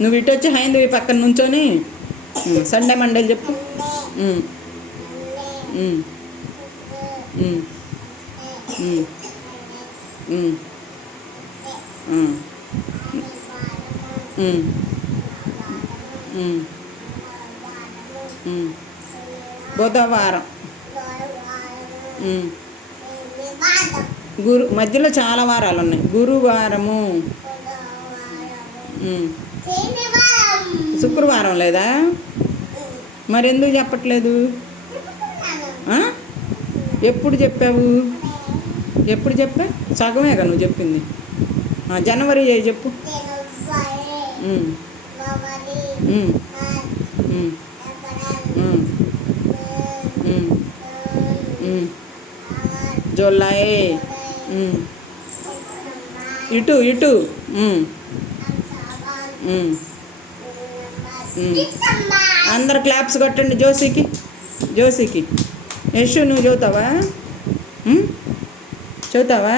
నువ్వు ఇటు వచ్చి హైందవి పక్కన నుంచొని సండే మండేలు చెప్పు. ఉమ్, ఉమ్, ఉమ్, ఉమ్, ఉమ్, ఉమ్, ఉమ్, ఉమ్, ఉమ్. బుధవారం. ఉమ్. మధ్యలో చాలా వారాలు ఉన్నాయి. గురువారము. ఉమ్. శుక్రవారం లేదా? మరి ఎందుకు చెప్పట్లేదు? ఆ? ఎప్పుడు చెప్పావు? ఎప్పుడు చెప్పా? సగమేగా నువ్వు చెప్పింది. జనవరి చెప్పు. ఉమ్, ఉమ్, ఉమ్, ఉమ్, ఉమ్, ఉమ్. జూలై. ఉమ్. ఇటు ఇటు. ఉమ్, ఉమ్, ఉమ్. అందరు క్లాప్స్ కొట్టండి జోసికి. జోసికి. యశు నువ్వు చదువుతావా? చదువుతావా?